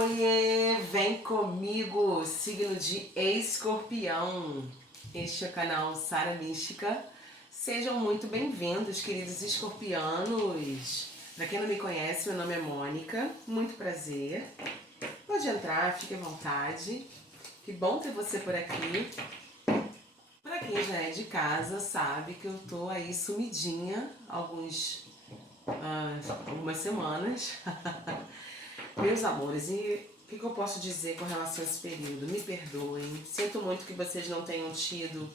Oiê, vem comigo, signo de Escorpião. Este é o canal Sara Mística. Sejam muito bem-vindos, queridos escorpianos. Para quem não me conhece, meu nome é Mônica, muito prazer. Pode entrar, fique à vontade. Que bom ter você por aqui. Para quem já é de casa, sabe que eu tô aí sumidinha algumas semanas. Meus amores, e o que eu posso dizer com relação a esse período? Me perdoem, sinto muito que vocês não tenham tido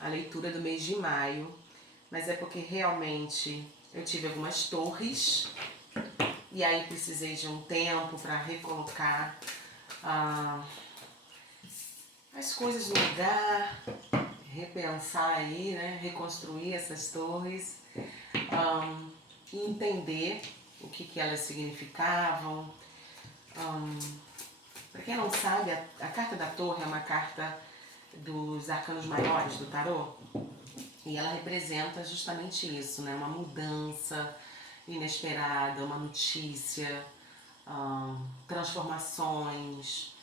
a leitura do mês de maio, mas é porque realmente eu tive algumas torres e aí precisei de um tempo para recolocar as coisas no lugar, repensar aí, né, reconstruir essas torres e entender o que elas significavam. Para quem não sabe, a carta da torre é uma carta dos arcanos maiores do tarô e ela representa justamente isso, né? Uma mudança inesperada, uma notícia, transformações,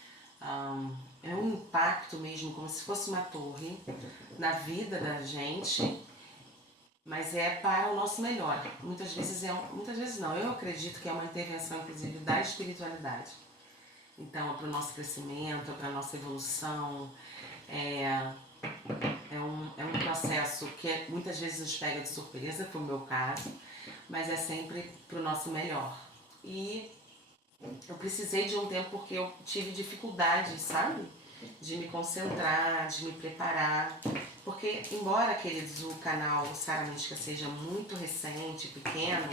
é um impacto mesmo, como se fosse uma torre na vida da gente, mas é para o nosso melhor. Muitas vezes não, eu acredito que é uma intervenção inclusive da espiritualidade. Então é para o nosso crescimento, é para a nossa evolução, é um processo que muitas vezes nos pega de surpresa, foi o meu caso, mas é sempre para o nosso melhor. E eu precisei de um tempo porque eu tive dificuldade, sabe? De me concentrar, de me preparar. Porque, embora, queridos, o canal Sara Mística seja muito recente, pequeno,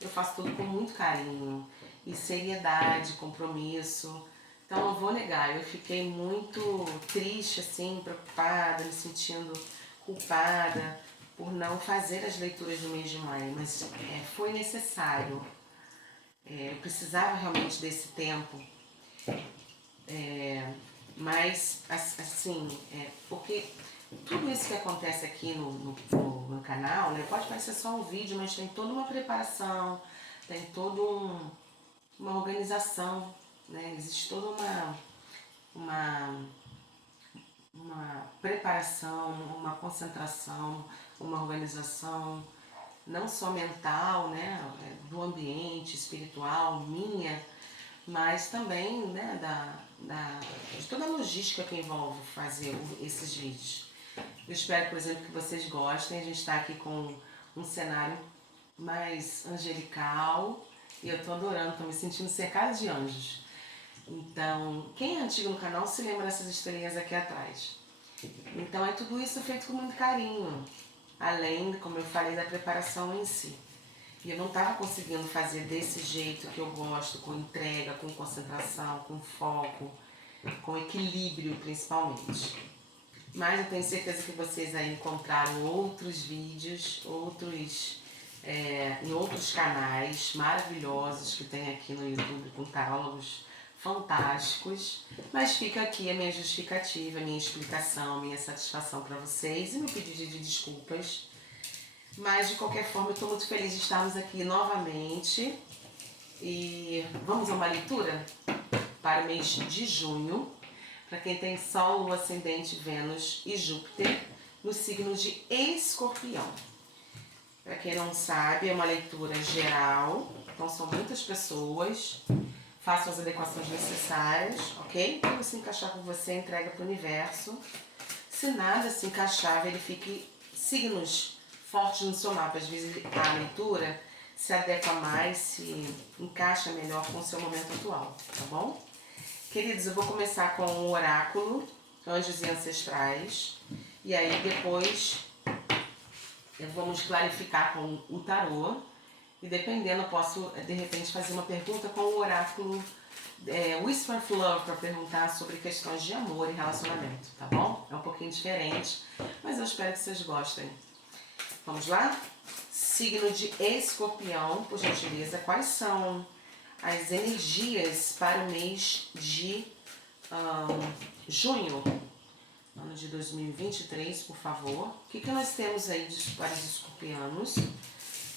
eu faço tudo com muito carinho e seriedade, compromisso. Então, não vou negar, eu fiquei muito triste, assim, preocupada, me sentindo culpada por não fazer as leituras do mês de maio, mas foi necessário. Eu precisava realmente desse tempo, mas assim, porque tudo isso que acontece aqui no canal, né, pode parecer só um vídeo, mas tem toda uma preparação, tem toda uma organização, né, existe toda uma preparação, uma concentração, uma organização, não só mental, né, do ambiente espiritual, minha, mas também, né, de toda a logística que envolve fazer esses vídeos. Eu espero, por exemplo, que vocês gostem. A gente está aqui com um cenário mais angelical e eu estou adorando, estou me sentindo cercada de anjos. Então, quem é antigo no canal se lembra dessas estrelinhas aqui atrás. Então, é tudo isso feito com muito carinho, além, como eu falei, da preparação em si. E eu não estava conseguindo fazer desse jeito que eu gosto, com entrega, com concentração, com foco, com equilíbrio principalmente. Mas eu tenho certeza que vocês aí encontraram outros vídeos, em outros canais maravilhosos que tem aqui no YouTube com tarólogos fantásticos. Mas fica aqui a minha justificativa, a minha explicação, a minha satisfação para vocês e meu pedido de desculpas. Mas de qualquer forma eu estou muito feliz de estarmos aqui novamente. E vamos a uma leitura para o mês de junho, para quem tem Sol, Lua, Ascendente, Vênus e Júpiter no signo de Escorpião. Para quem não sabe, é uma leitura geral, então são muitas pessoas. Façam as adequações necessárias, ok? Tudo se encaixar com você, entrega para o universo. Se nada se encaixar, verifique signos fortes no seu mapa. Às vezes a leitura se adequa mais, se encaixa melhor com o seu momento atual, tá bom? Queridos, eu vou começar com o oráculo, anjos e ancestrais, e aí depois vamos clarificar com o tarô, e dependendo eu posso de repente fazer uma pergunta com o oráculo Whisper of Love para perguntar sobre questões de amor e relacionamento, tá bom? É um pouquinho diferente, mas eu espero que vocês gostem. Vamos lá? Signo de Escorpião, por gentileza, quais são as energias para o mês de junho, ano de 2023, por favor? O que nós temos aí para os escorpianos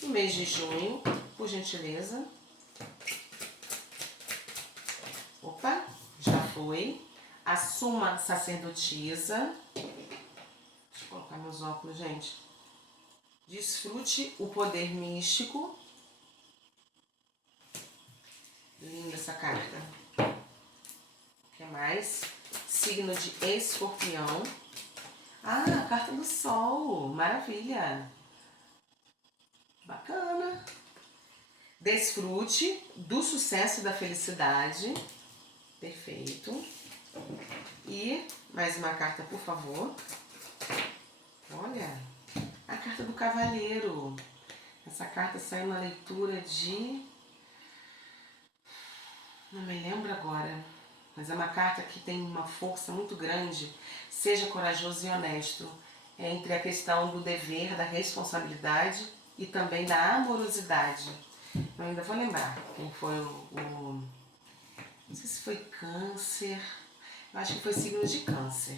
no mês de junho, por gentileza? foi. Assuma sacerdotisa. Deixa eu colocar meus óculos, gente. Desfrute o poder místico. Linda essa carta. O que mais? Signo de Escorpião. Ah, a carta do Sol. Maravilha. Bacana. Desfrute do sucesso e da felicidade. Perfeito. E mais uma carta, por favor. Olha, a carta do Cavaleiro. Essa carta saiu na leitura de... não me lembro agora. Mas é uma carta que tem uma força muito grande. Seja corajoso e honesto. É entre a questão do dever, da responsabilidade e também da amorosidade. Eu ainda vou lembrar quem foi o... não sei se foi Câncer. Eu acho que foi signo de Câncer.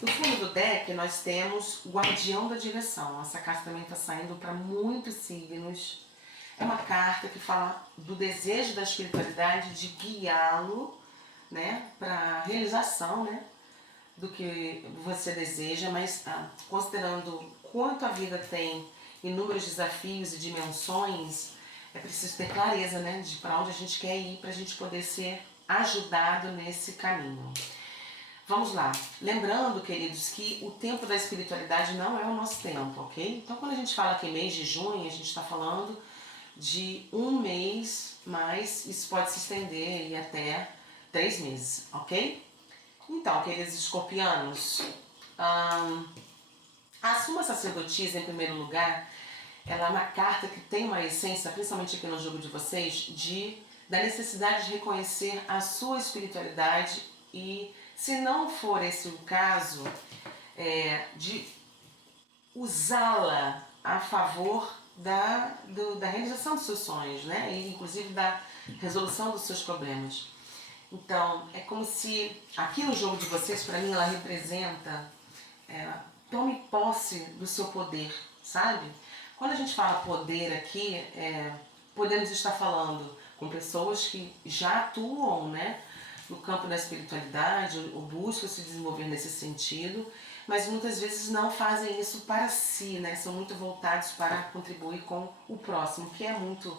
No fundo do deck nós temos o Guardião da Direção. Essa carta também está saindo para muitos signos. É uma carta que fala do desejo da espiritualidade de guiá-lo, né, para a realização, né, do que você deseja, mas considerando quanto a vida tem inúmeros desafios e dimensões, é preciso ter clareza, né, de para onde a gente quer ir, para a gente poder ser ajudado nesse caminho. Vamos lá. Lembrando, queridos, que o tempo da espiritualidade não é o nosso tempo, ok? Então, quando a gente fala que mês de junho, a gente está falando de um mês, mas isso pode se estender e até 3 meses, ok? Então, queridos escorpianos, assuma sacerdotisa em primeiro lugar. Ela é uma carta que tem uma essência, principalmente aqui no jogo de vocês, da necessidade de reconhecer a sua espiritualidade e, se não for esse o caso, de usá-la a favor da realização dos seus sonhos, né? E inclusive da resolução dos seus problemas. Então, é como se aqui no jogo de vocês, para mim, ela representa, tome posse do seu poder, sabe? Quando a gente fala poder aqui, podemos estar falando com pessoas que já atuam, né, no campo da espiritualidade, ou buscam se desenvolver nesse sentido, mas muitas vezes não fazem isso para si, né? São muito voltados para contribuir com o próximo, que é muito...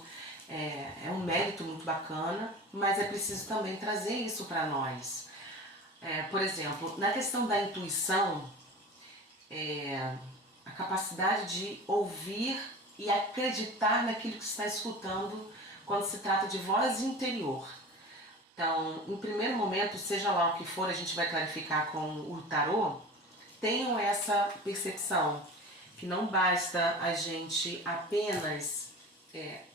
é um mérito muito bacana, mas é preciso também trazer isso para nós. Por exemplo, na questão da intuição, a capacidade de ouvir e acreditar naquilo que está escutando quando se trata de voz interior. Então, em primeiro momento, seja lá o que for, a gente vai clarificar com o tarô, tenham essa percepção que não basta a gente apenas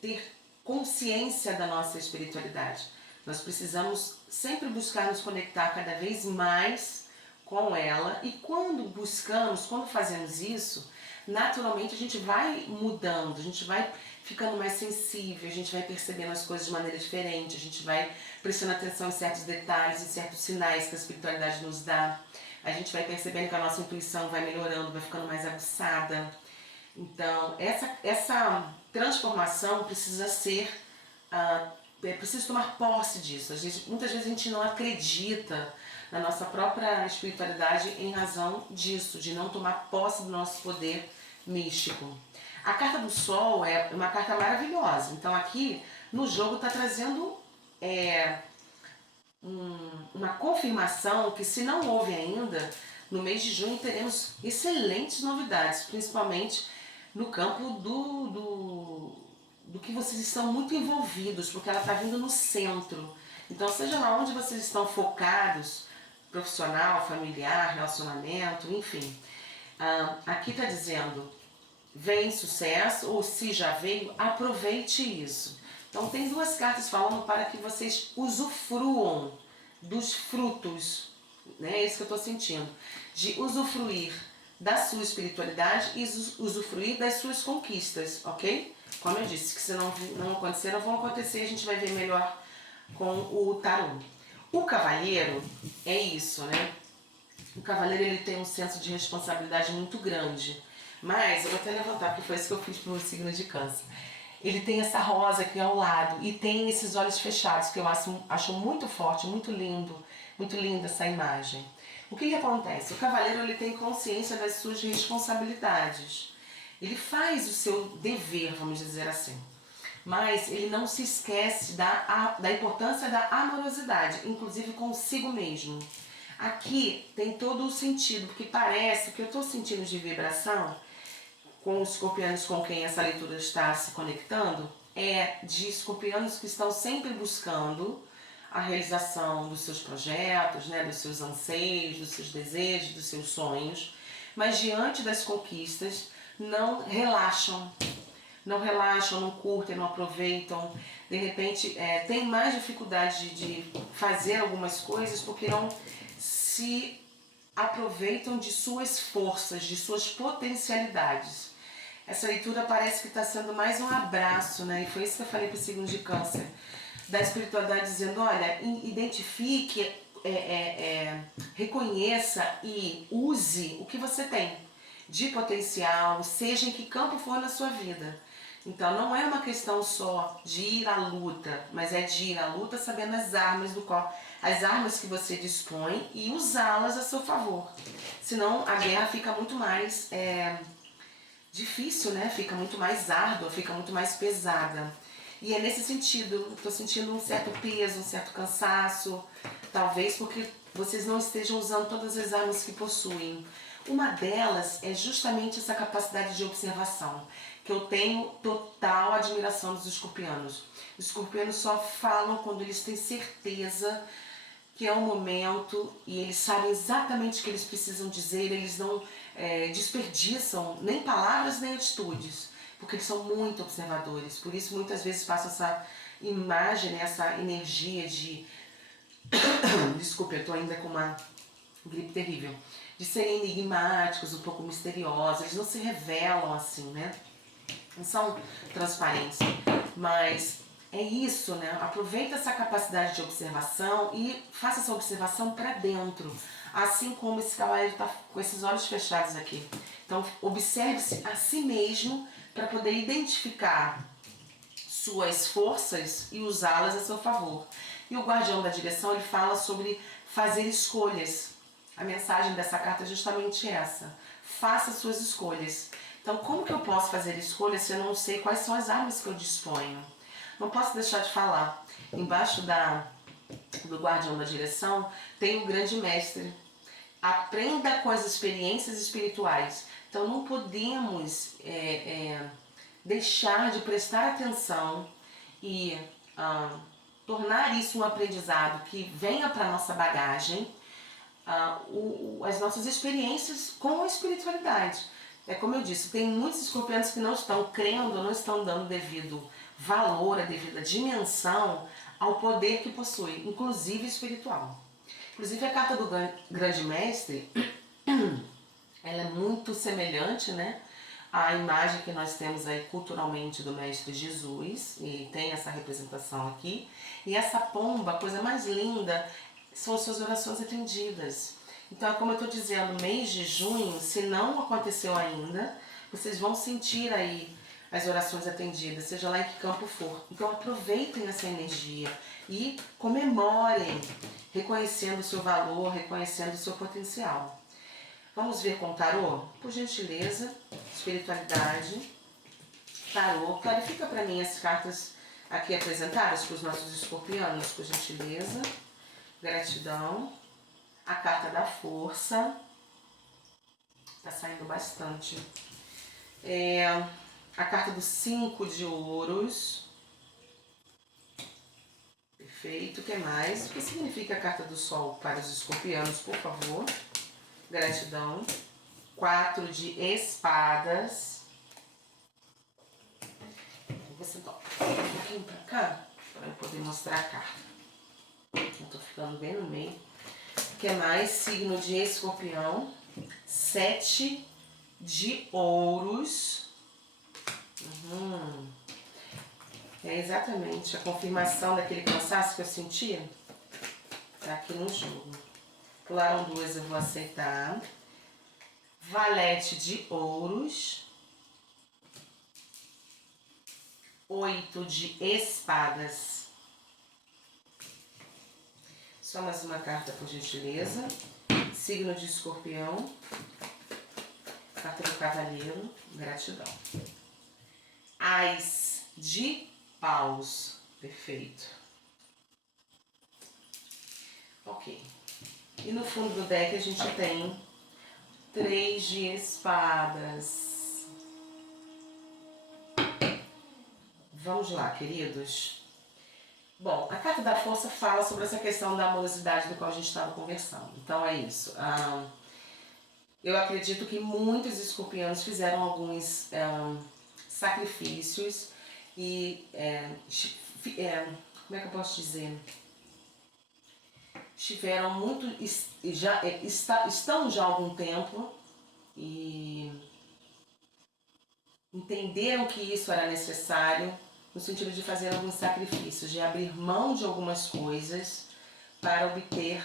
ter consciência da nossa espiritualidade. Nós precisamos sempre buscar nos conectar cada vez mais com ela, e quando fazemos isso, naturalmente a gente vai mudando, a gente vai ficando mais sensível, a gente vai percebendo as coisas de maneira diferente, a gente vai prestando atenção em certos detalhes, em certos sinais que a espiritualidade nos dá, a gente vai percebendo que a nossa intuição vai melhorando, vai ficando mais aguçada. Então, essa transformação precisa ser, precisa tomar posse disso. Muitas vezes a gente não acredita na nossa própria espiritualidade em razão disso, de não tomar posse do nosso poder místico. A carta do Sol é uma carta maravilhosa. Então aqui no jogo está trazendo uma confirmação que, se não houve ainda, no mês de junho teremos excelentes novidades, principalmente no campo do que vocês estão muito envolvidos, porque ela está vindo no centro. Então, seja lá onde vocês estão focados, profissional, familiar, relacionamento, enfim, aqui está dizendo, vem sucesso, ou se já veio, aproveite isso. Então tem 2 cartas falando para que vocês usufruam dos frutos, né? É isso que eu estou sentindo, de usufruir da sua espiritualidade e usufruir das suas conquistas, ok? Como eu disse, que se não aconteceram, vão acontecer, a gente vai ver melhor com o tarô. O cavaleiro é isso, né? O cavaleiro, ele tem um senso de responsabilidade muito grande. Mas eu vou até levantar, porque foi isso que eu fiz para o signo de Câncer. Ele tem essa rosa aqui ao lado e tem esses olhos fechados que eu acho muito forte, muito lindo, muito linda essa imagem. O que acontece? O cavaleiro ele tem consciência das suas responsabilidades. Ele faz o seu dever, vamos dizer assim. Mas ele não se esquece da importância da amorosidade, inclusive consigo mesmo. Aqui tem todo o sentido, porque parece que eu estou sentindo de vibração com os escorpianos com quem essa leitura está se conectando, é de escorpianos que estão sempre buscando a realização dos seus projetos, né, dos seus anseios, dos seus desejos, dos seus sonhos, mas diante das conquistas não relaxam, não curtem, não aproveitam, de repente tem mais dificuldade de fazer algumas coisas porque não se aproveitam de suas forças, de suas potencialidades. Essa leitura parece que está sendo mais um abraço, né? E foi isso que eu falei para o signo de Câncer, da espiritualidade dizendo, olha, identifique, reconheça e use o que você tem de potencial, seja em que campo for na sua vida. Então não é uma questão só de ir à luta, mas é de ir à luta sabendo as armas as armas que você dispõe e usá-las a seu favor. Senão a guerra fica muito mais difícil, né? Fica muito mais árdua, fica muito mais pesada. E é nesse sentido, estou sentindo um certo peso, um certo cansaço, talvez porque vocês não estejam usando todas as armas que possuem. Uma delas é justamente essa capacidade de observação, que eu tenho total admiração dos escorpianos. Os escorpianos só falam quando eles têm certeza que é o momento e eles sabem exatamente o que eles precisam dizer, eles não desperdiçam nem palavras nem atitudes, porque eles são muito observadores, por isso muitas vezes passam essa imagem, né, essa energia de... Desculpe, eu estou ainda com uma gripe terrível. De serem enigmáticos, um pouco misteriosos, eles não se revelam assim, né? Não são transparentes, mas é isso, né? Aproveita essa capacidade de observação e faça essa observação para dentro, assim como esse cavaleiro está com esses olhos fechados aqui. Então observe-se a si mesmo para poder identificar suas forças e usá-las a seu favor. E o guardião da direção, ele fala sobre fazer escolhas. A mensagem dessa carta é justamente essa: faça suas escolhas. Então, como que eu posso fazer escolhas se eu não sei quais são as armas que eu disponho? Não posso deixar de falar. Embaixo do guardião da direção tem o grande mestre. Aprenda com as experiências espirituais. Então, não podemos deixar de prestar atenção e tornar isso um aprendizado que venha para a nossa bagagem, as nossas experiências com a espiritualidade. É como eu disse, tem muitos escorpianos que não estão crendo, não estão dando devido valor, a devida dimensão ao poder que possui, inclusive espiritual. Inclusive a carta do Grande Mestre, ela é muito semelhante, né, à imagem que nós temos aí culturalmente do Mestre Jesus, e tem essa representação aqui. E essa pomba, a coisa mais linda, são as suas orações atendidas. Então, como eu estou dizendo, mês de junho, se não aconteceu ainda, vocês vão sentir aí as orações atendidas, seja lá em que campo for. Então aproveitem essa energia e comemorem, reconhecendo o seu valor, reconhecendo o seu potencial. Vamos ver com o tarô? Por gentileza, espiritualidade, tarô. Clarifica para mim as cartas aqui apresentadas para os nossos escorpianos, por gentileza. Gratidão. A carta da força. Tá saindo bastante. A carta do 5 de ouros. Perfeito. O que mais? O que significa a carta do sol para os escorpianos, por favor? Gratidão. 4 de espadas. Vou sentar um pouquinho pra cá, para eu poder mostrar a carta. Eu tô ficando bem no meio. O que mais? Signo de escorpião. 7 de ouros. É exatamente a confirmação daquele cansaço que eu senti. Tá aqui no jogo. Pularam 2, eu vou aceitar. Valete de ouros. 8 de espadas. Só mais uma carta, por gentileza. Signo de Escorpião. Carta do Cavaleiro. Gratidão. Ás de paus. Perfeito. Ok. E no fundo do deck a gente tem 3 de espadas. Vamos lá, queridos. Bom, a carta da força fala sobre essa questão da amorosidade do qual a gente estava conversando. Então é isso. Eu acredito que muitos escorpianos fizeram alguns sacrifícios e como é que eu posso dizer? Estiveram muito, estão já há algum tempo e entenderam que isso era necessário no sentido de fazer alguns sacrifícios, de abrir mão de algumas coisas para obter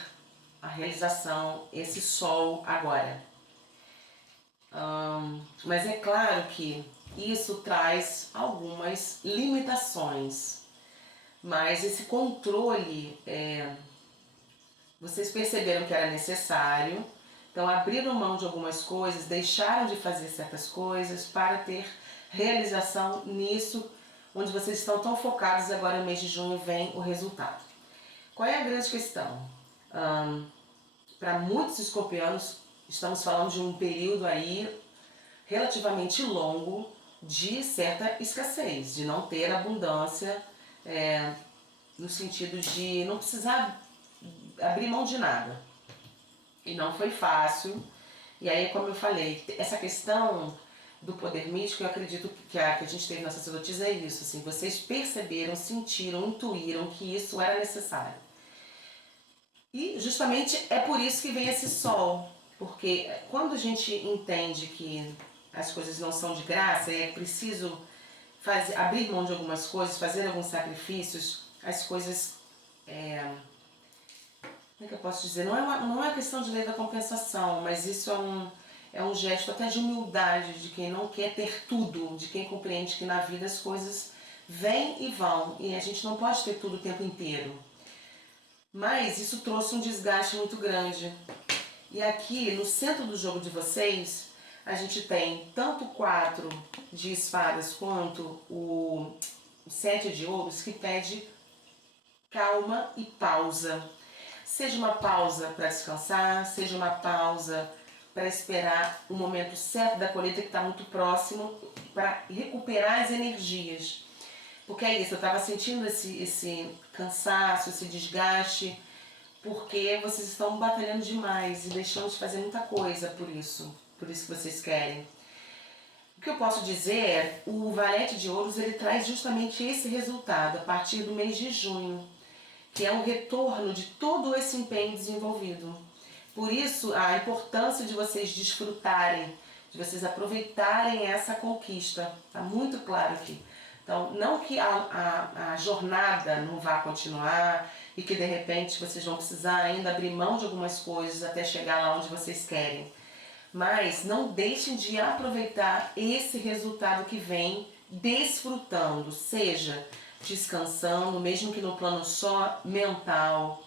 a realização, esse sol agora. Mas é claro que isso traz algumas limitações, mas esse controle, vocês perceberam que era necessário, então abriram mão de algumas coisas, deixaram de fazer certas coisas para ter realização nisso, onde vocês estão tão focados. Agora no mês de junho vem o resultado. Qual é a grande questão? Para muitos escorpianos, estamos falando de um período aí relativamente longo de certa escassez, de não ter abundância, no sentido de não precisar abrir mão de nada. E não foi fácil. E aí, como eu falei, essa questão do poder místico, eu acredito que a gente teve na sacerdotisa é isso, assim, vocês perceberam, sentiram, intuíram que isso era necessário. E justamente é por isso que vem esse sol, porque quando a gente entende que as coisas não são de graça e é preciso abrir mão de algumas coisas, fazer alguns sacrifícios, as coisas, como é que eu posso dizer, não é questão de lei da compensação, mas isso é um gesto até de humildade de quem não quer ter tudo, de quem compreende que na vida as coisas vêm e vão, e a gente não pode ter tudo o tempo inteiro. Mas isso trouxe um desgaste muito grande. E aqui no centro do jogo de vocês, a gente tem tanto o 4 de espadas quanto o 7 de ouros, que pede calma e pausa. Seja uma pausa para descansar, seja uma pausa para esperar o momento certo da colheita que está muito próximo, para recuperar as energias. Porque é isso, eu estava sentindo esse cansaço, esse desgaste, porque vocês estão batalhando demais e deixando de fazer muita coisa por isso que vocês querem. O que eu posso dizer é, o Valete de Ouros, ele traz justamente esse resultado a partir do mês de junho, que é um retorno de todo esse empenho desenvolvido. Por isso, a importância de vocês desfrutarem, de vocês aproveitarem essa conquista. Está muito claro aqui. Então, não que a jornada não vá continuar e que de repente vocês vão precisar ainda abrir mão de algumas coisas até chegar lá onde vocês querem. Mas não deixem de aproveitar esse resultado que vem desfrutando, seja descansando, mesmo que no plano só mental,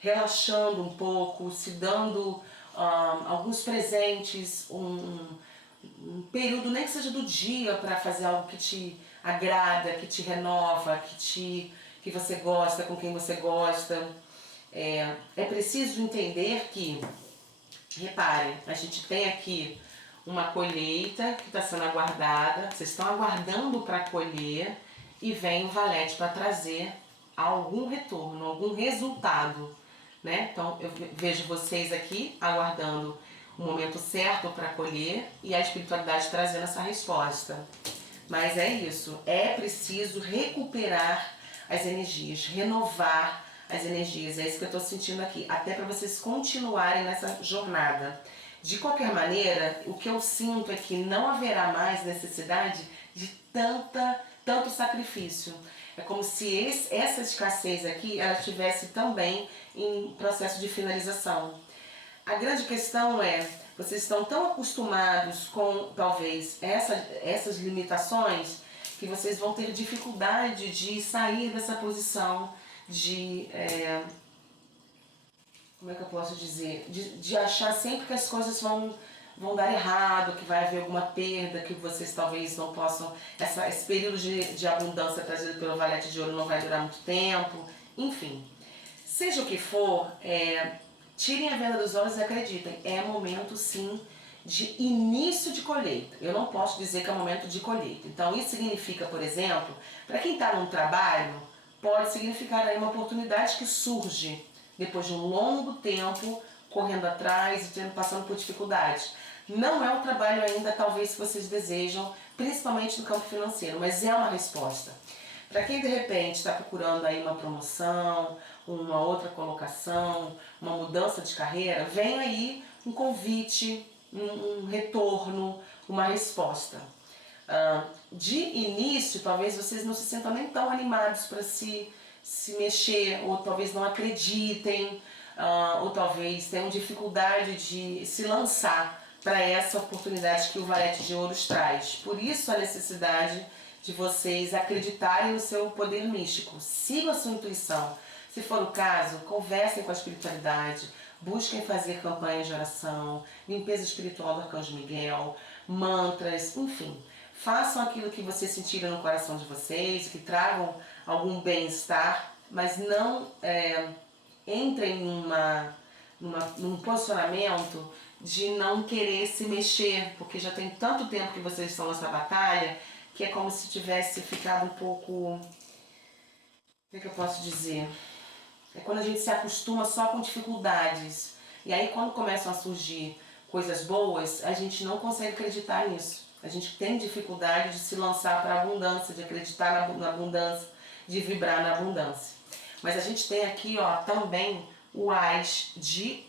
relaxando um pouco, se dando alguns presentes, um período, nem que seja do dia, para fazer algo que te agrada, que te renova, que você gosta, com quem você gosta. É preciso entender que, reparem, a gente tem aqui uma colheita que está sendo aguardada, vocês estão aguardando para colher, e vem o Valete para trazer algum retorno, algum resultado, né? Então eu vejo vocês aqui aguardando o momento certo para colher e a espiritualidade trazendo essa resposta. Mas é isso, é preciso recuperar as energias, renovar as energias, é isso que eu estou sentindo aqui, até para vocês continuarem nessa jornada. De qualquer maneira, o que eu sinto é que não haverá mais necessidade de tanto sacrifício. É como se essa escassez aqui, ela estivesse também em processo de finalização. A grande questão é, vocês estão tão acostumados com, talvez, essas limitações, que vocês vão ter dificuldade de sair dessa posição de... como é que eu posso dizer? De achar sempre que as coisas vão dar errado, que vai haver alguma perda, que vocês talvez não possam... Esse período de abundância trazido pelo Valete de Ouro não vai durar muito tempo. Enfim, seja o que for, tirem a venda dos olhos e acreditem. É momento, sim, de início de colheita. Eu não posso dizer que é momento de colheita. Então, isso significa, por exemplo, para quem está num trabalho, pode significar aí uma oportunidade que surge depois de um longo tempo correndo atrás e passando por dificuldades. Não é o trabalho ainda, talvez, que vocês desejam, principalmente no campo financeiro, mas é uma resposta. Para quem de repente está procurando aí uma promoção, uma outra colocação, uma mudança de carreira, vem aí um convite, um retorno, uma resposta. De início, talvez vocês não se sintam nem tão animados para se mexer, ou talvez não acreditem, ou talvez tenham dificuldade de se lançar para essa oportunidade que o Valete de Ouros traz. Por isso a necessidade de vocês acreditarem no seu poder místico. Sigam a sua intuição. Se for o caso, conversem com a espiritualidade, busquem fazer campanhas de oração, limpeza espiritual do Arcanjo Miguel, mantras, enfim. Façam aquilo que vocês sentirem no coração de vocês, que tragam algum bem-estar, mas não entrem num posicionamento de não querer se mexer, porque já tem tanto tempo que vocês estão nessa batalha, que é como se tivesse ficado um pouco... Como é que eu posso dizer? É quando a gente se acostuma só com dificuldades. E aí quando começam a surgir coisas boas, a gente não consegue acreditar nisso. A gente tem dificuldade de se lançar para a abundância, de acreditar na abundância, de vibrar na abundância. Mas a gente tem aqui, ó, também o As de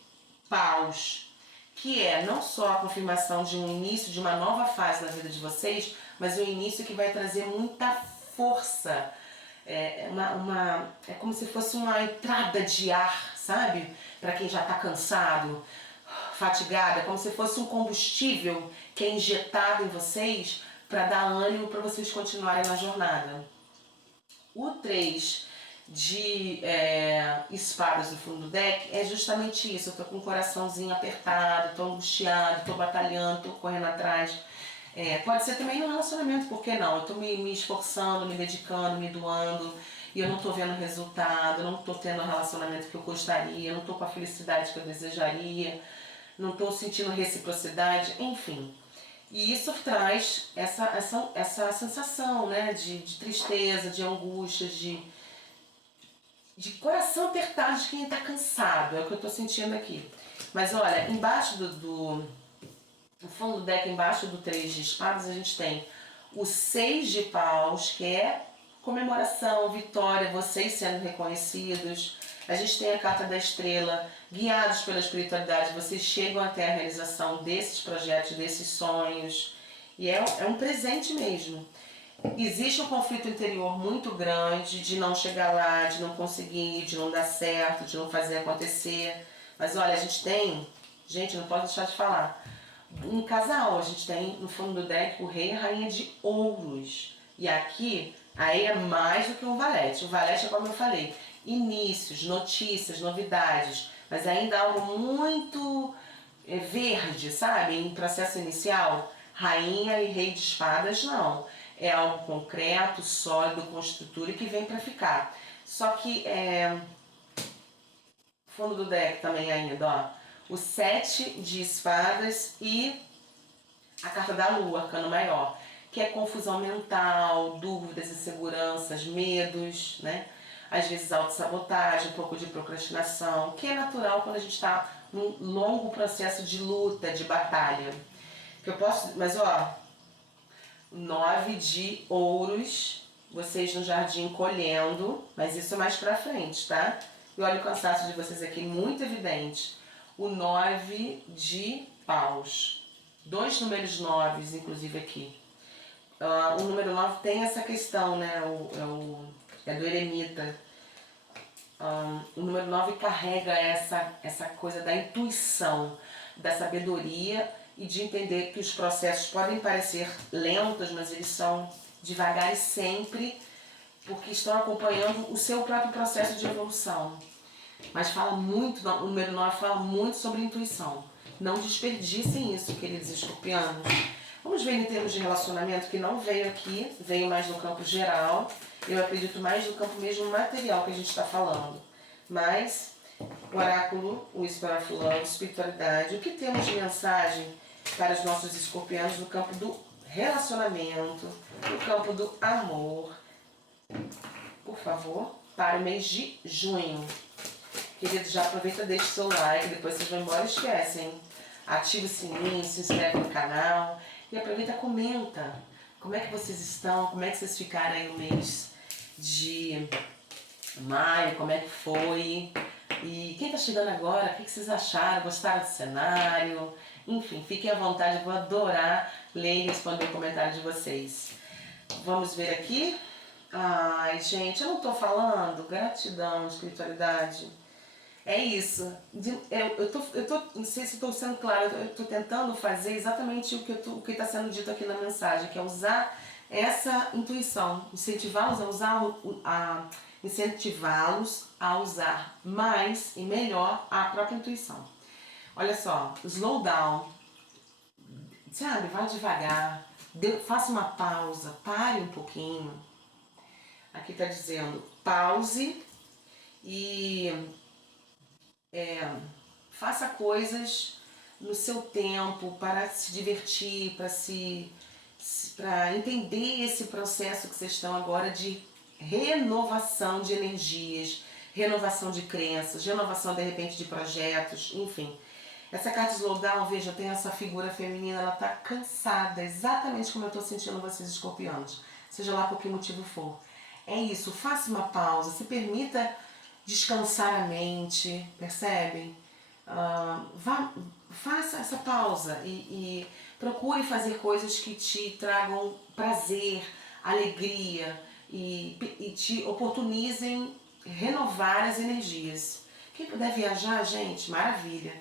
Paus, que é não só a confirmação de um início de uma nova fase na vida de vocês, mas um início que vai trazer muita força. É como se fosse uma entrada de ar, sabe? Para quem já está cansado, fatigado, é como se fosse um combustível que é injetado em vocês para dar ânimo para vocês continuarem na jornada. O 3 de espadas no fundo do deck é justamente isso. Eu tô com o coraçãozinho apertado, tô angustiado, tô batalhando, tô correndo atrás. Pode ser também no relacionamento, por que não? Eu tô me esforçando, me dedicando, me doando, e eu não tô vendo resultado, eu não tô tendo o relacionamento que eu gostaria, eu não tô com a felicidade que eu desejaria, não tô sentindo reciprocidade, enfim. E isso traz essa sensação, né, de tristeza, de angústia, de coração apertado de quem está cansado, é o que eu estou sentindo aqui. Mas olha, embaixo no fundo do deck, embaixo do 3 de espadas, a gente tem o 6 de paus, que é comemoração, vitória, vocês sendo reconhecidos. A gente tem a carta da estrela, guiados pela espiritualidade, vocês chegam até a realização desses projetos, desses sonhos. E é um presente mesmo. Existe um conflito interior muito grande de não chegar lá, de não conseguir, de não dar certo, de não fazer acontecer. Mas olha, a gente tem, gente, não pode deixar de falar, um casal, a gente tem no fundo do deck o rei e a rainha de ouros. E aqui, aí é mais do que um valete. O valete é como eu falei, inícios, notícias, novidades, mas ainda algo muito verde, sabe? Em processo inicial, rainha e rei de espadas, não. É algo concreto, sólido, com estrutura e que vem para ficar. Só que, fundo do deck também ainda, ó, o 7 de espadas e a carta da lua, arcano maior, que é confusão mental, dúvidas, inseguranças, medos, né? Às vezes autossabotagem, um pouco de procrastinação, que é natural quando a gente está num longo processo de luta, de batalha. Que eu posso, mas ó, 9 de ouros, vocês no jardim colhendo, mas isso é mais pra frente, tá? E olha o cansaço de vocês aqui, muito evidente. O 9 de paus. 2 números 9, inclusive aqui. O número 9 tem essa questão, né? É do eremita. O número 9 carrega essa coisa da intuição, da sabedoria e de entender que os processos podem parecer lentos, mas eles são devagar e sempre, porque estão acompanhando o seu próprio processo de evolução. Mas fala muito, o número 9 fala muito sobre intuição. Não desperdicem isso, queridos escorpianos. Vamos ver em termos de relacionamento, que não veio aqui, veio mais no campo geral. Eu acredito mais no campo mesmo material que a gente está falando. Mas, o oráculo, o Whisper of Love, espiritualidade, o que temos de mensagem para os nossos escorpianos no campo do relacionamento, no campo do amor, por favor, para o mês de junho. Queridos, já aproveita, deixa o seu like, depois vocês vão embora e esquecem. Ativa o sininho, se inscreve no canal e aproveita, comenta. Como é que vocês estão, como é que vocês ficaram aí no mês de maio, como é que foi? E quem está chegando agora, o que vocês acharam? Gostaram do cenário? Enfim, fiquem à vontade, eu vou adorar ler e responder o comentário de vocês. Vamos ver aqui. Ai, gente, eu não estou falando. Gratidão, espiritualidade. É isso. Não sei se estou sendo clara, eu estou tentando fazer exatamente o que está sendo dito aqui na mensagem, que é usar essa intuição, incentivá-los a usar mais e melhor a própria intuição. Olha só, slow down, sabe, vá devagar, faça uma pausa, pare um pouquinho. Aqui está dizendo, pause e faça coisas no seu tempo para se divertir, para entender esse processo que vocês estão agora de renovação de energias, renovação de crenças, renovação de repente de projetos, enfim. Essa carta Slowdown, veja, tem essa figura feminina, ela está cansada, exatamente como eu estou sentindo vocês escorpianos, seja lá por que motivo for. É isso, faça uma pausa, se permita descansar a mente, percebem? Faça essa pausa e procure fazer coisas que te tragam prazer, alegria e te oportunizem renovar as energias. Quem puder viajar, gente, maravilha.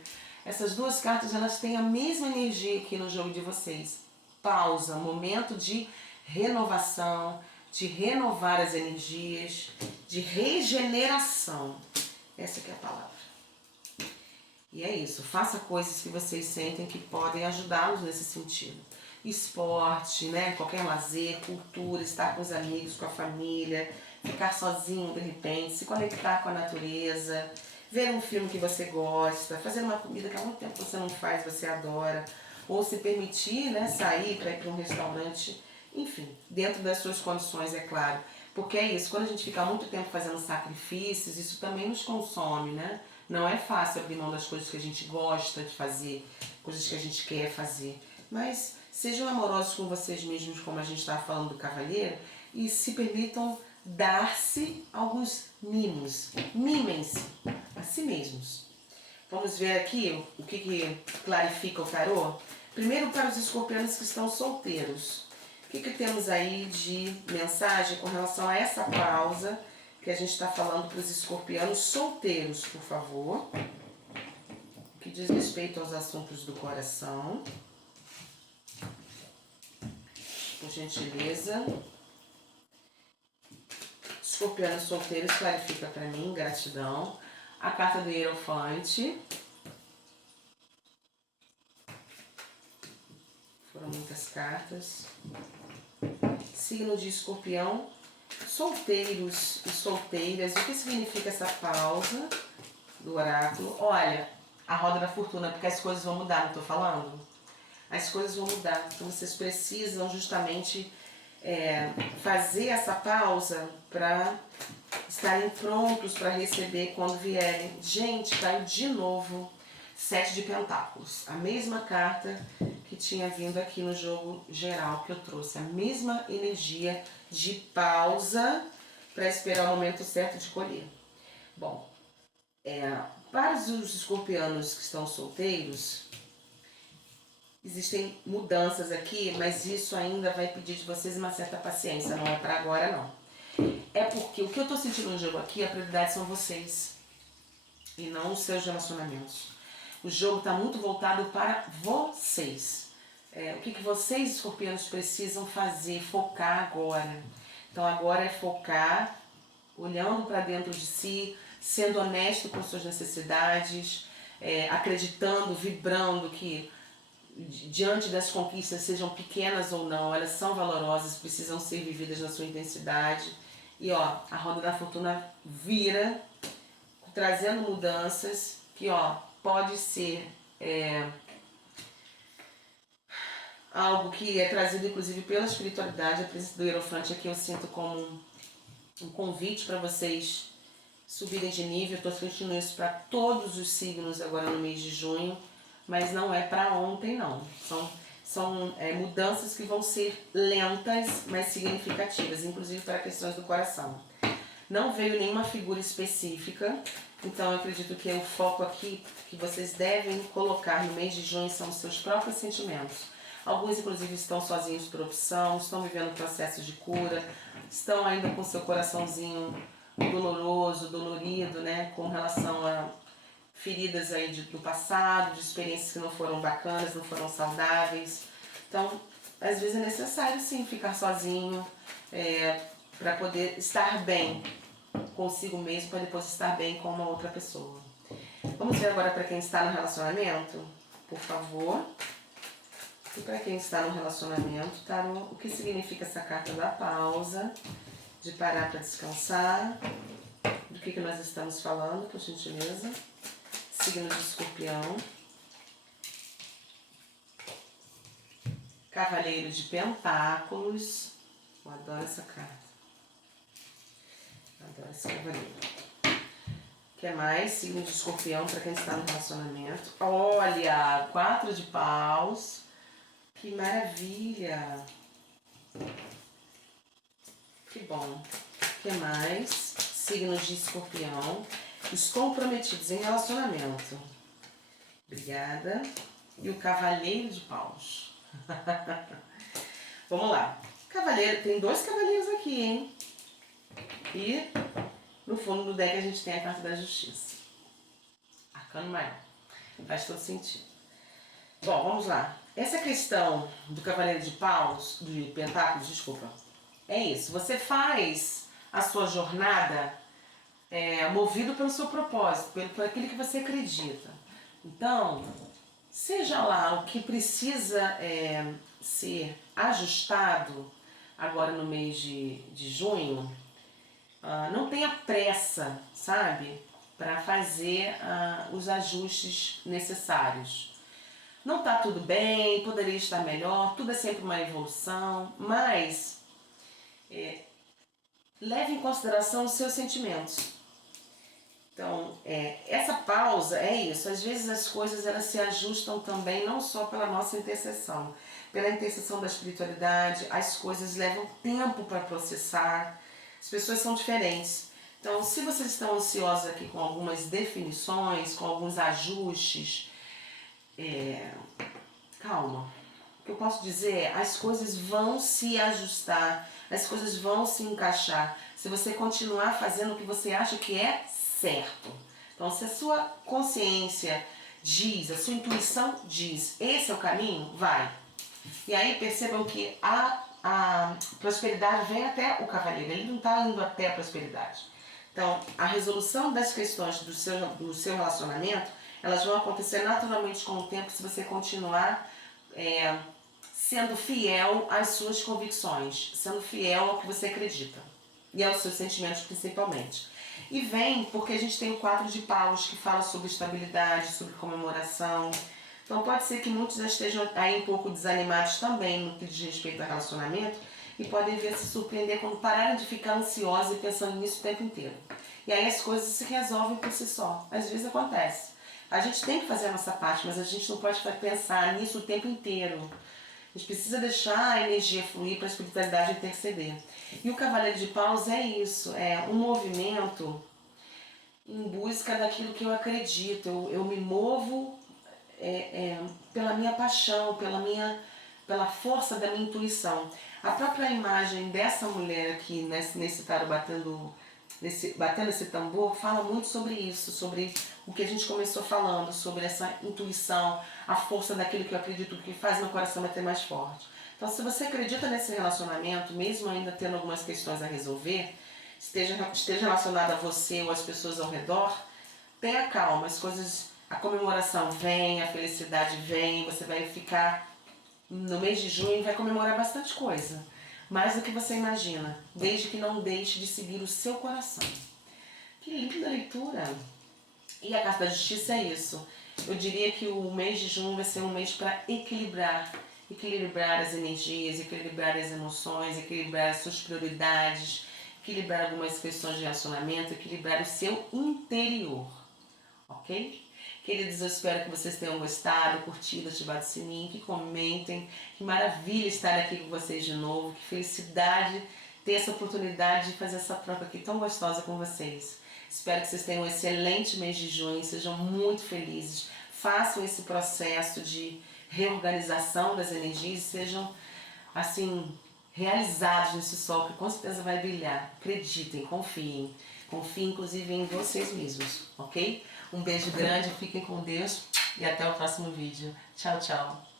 Essas duas cartas, elas têm a mesma energia aqui no jogo de vocês. Pausa, momento de renovação, de renovar as energias, de regeneração. Essa que é a palavra. E é isso, faça coisas que vocês sentem que podem ajudá-los nesse sentido. Esporte, né? Qualquer lazer, cultura, estar com os amigos, com a família, ficar sozinho de repente, se conectar com a natureza, ver um filme que você gosta, fazer uma comida que há muito tempo você não faz, você adora, ou se permitir, né, sair para ir para um restaurante, enfim, dentro das suas condições, é claro. Porque é isso, quando a gente fica muito tempo fazendo sacrifícios, isso também nos consome, né? Não é fácil abrir mão das coisas que a gente gosta de fazer, coisas que a gente quer fazer. Mas sejam amorosos com vocês mesmos, como a gente estava falando do cavalheiro, e se permitam dar-se alguns mimos. Mimem-se a si mesmos. Vamos ver aqui o que clarifica o tarô. Primeiro, para os escorpianos que estão solteiros. O que temos aí de mensagem com relação a essa pausa que a gente está falando para os escorpianos solteiros, por favor? Que diz respeito aos assuntos do coração. Por gentileza. Escorpianos solteiros, clarifica para mim, gratidão. A carta do Hierofante. Foram muitas cartas. Signo de Escorpião, solteiros e solteiras. O que significa essa pausa do oráculo? Olha, a roda da fortuna, porque as coisas vão mudar, não estou falando? As coisas vão mudar, então vocês precisam justamente fazer essa pausa para estarem prontos para receber quando vierem. Gente, caiu de novo 7 de Pentáculos, a mesma carta que tinha vindo aqui no jogo geral que eu trouxe, a mesma energia de pausa para esperar o momento certo de colher. Bom, para os escorpianos que estão solteiros, existem mudanças aqui, mas isso ainda vai pedir de vocês uma certa paciência, não é para agora não. É porque o que eu estou sentindo no jogo aqui, a prioridade são vocês e não os seus relacionamentos. O jogo está muito voltado para vocês. o que vocês, escorpianos, precisam fazer, focar agora. Então agora é focar, olhando para dentro de si, sendo honesto com suas necessidades, acreditando, vibrando que diante das conquistas, sejam pequenas ou não, elas são valorosas, precisam ser vividas na sua intensidade. E ó, a roda da fortuna vira, trazendo mudanças, que ó, pode ser algo que é trazido inclusive pela espiritualidade. A presença do Hierofante aqui eu sinto como um convite para vocês subirem de nível. Estou sentindo isso para todos os signos agora no mês de junho, mas não é para ontem não. São mudanças que vão ser lentas, mas significativas, inclusive para questões do coração. Não veio nenhuma figura específica, então eu acredito que o foco aqui que vocês devem colocar no mês de junho são os seus próprios sentimentos. Alguns inclusive estão sozinhos por opção, estão vivendo processos de cura, estão ainda com seu coraçãozinho doloroso, dolorido, né, com relação a feridas aí do passado, de experiências que não foram bacanas, não foram saudáveis. Então, às vezes é necessário sim ficar sozinho para poder estar bem consigo mesmo, para depois estar bem com uma outra pessoa. Vamos ver agora para quem está no relacionamento, por favor. E para quem está no relacionamento, o que significa essa carta da pausa, de parar para descansar, do que nós estamos falando, por gentileza. Signo de Escorpião, Cavaleiro de Pentáculos, eu adoro essa carta, adoro esse cavaleiro. O que mais? Signo de Escorpião para quem está no relacionamento. Olha, 4 de paus, que maravilha, que bom. O que mais? Signo de Escorpião, os comprometidos em relacionamento. Obrigada. E o Cavaleiro de Paus. Vamos lá. Cavaleiro, tem 2 cavaleiros aqui, hein? E no fundo do deck a gente tem a carta da Justiça. Arcano maior. Faz todo sentido. Bom, vamos lá. Essa questão do Cavaleiro de Paus, de Pentáculos, desculpa, é isso. Você faz a sua jornada movido pelo seu propósito, por aquilo que você acredita. Então, seja lá o que precisa ser ajustado agora no mês de junho, não tenha pressa, sabe, para fazer os ajustes necessários. Não está tudo bem, poderia estar melhor, tudo é sempre uma evolução, mas leve em consideração os seus sentimentos. Então, essa pausa é isso. Às vezes as coisas elas se ajustam também, não só pela nossa intercessão, pela intercessão da espiritualidade. As coisas levam tempo para processar. As pessoas são diferentes. Então, se vocês estão ansiosos aqui com algumas definições, com alguns ajustes, calma. O que eu posso dizer é, as coisas vão se ajustar, as coisas vão se encaixar, se você continuar fazendo o que você acha que é certo. Então, se a sua consciência diz, a sua intuição diz, esse é o caminho, vai. E aí percebam que a prosperidade vem até o cavaleiro, ele não está indo até a prosperidade. Então, a resolução das questões do seu relacionamento, elas vão acontecer naturalmente com o tempo se você continuar sendo fiel às suas convicções, sendo fiel ao que você acredita e aos seus sentimentos principalmente. E vem porque a gente tem o 4 de paus que fala sobre estabilidade, sobre comemoração. Então pode ser que muitos já estejam aí um pouco desanimados também no que diz respeito ao relacionamento e podem vir a se surpreender quando pararem de ficar ansiosos e pensando nisso o tempo inteiro. E aí as coisas se resolvem por si só. Às vezes acontece. A gente tem que fazer a nossa parte, mas a gente não pode pensar nisso o tempo inteiro. A gente precisa deixar a energia fluir para a espiritualidade interceder. E o Cavaleiro de Paus é isso, é um movimento em busca daquilo que eu acredito. Eu me movo pela minha paixão, pela força da minha intuição. A própria imagem dessa mulher aqui, nesse tarot batendo batendo esse tambor, fala muito sobre isso, sobre o que a gente começou falando, sobre essa intuição, a força daquilo que eu acredito que faz meu coração bater mais forte. Então, se você acredita nesse relacionamento, mesmo ainda tendo algumas questões a resolver, esteja relacionado a você ou às pessoas ao redor, tenha calma, as coisas, a comemoração vem, a felicidade vem, você vai ficar no mês de junho e vai comemorar bastante coisa. Mais do que você imagina, desde que não deixe de seguir o seu coração. Que linda leitura! E a Carta da Justiça é isso. Eu diria que o mês de junho vai ser um mês para equilibrar as energias, equilibrar as emoções, equilibrar as suas prioridades, equilibrar algumas questões de relacionamento, equilibrar o seu interior, ok? Queridos, eu espero que vocês tenham gostado, curtido, ativado o sininho, que comentem. Que maravilha estar aqui com vocês de novo, que felicidade ter essa oportunidade de fazer essa troca aqui tão gostosa com vocês. Espero que vocês tenham um excelente mês de junho, sejam muito felizes, façam esse processo de reorganização das energias e sejam, assim, realizados nesse sol que com certeza vai brilhar. Acreditem, confiem. Confiem inclusive em vocês mesmos, ok? Um beijo grande, fiquem com Deus e até o próximo vídeo. Tchau, tchau.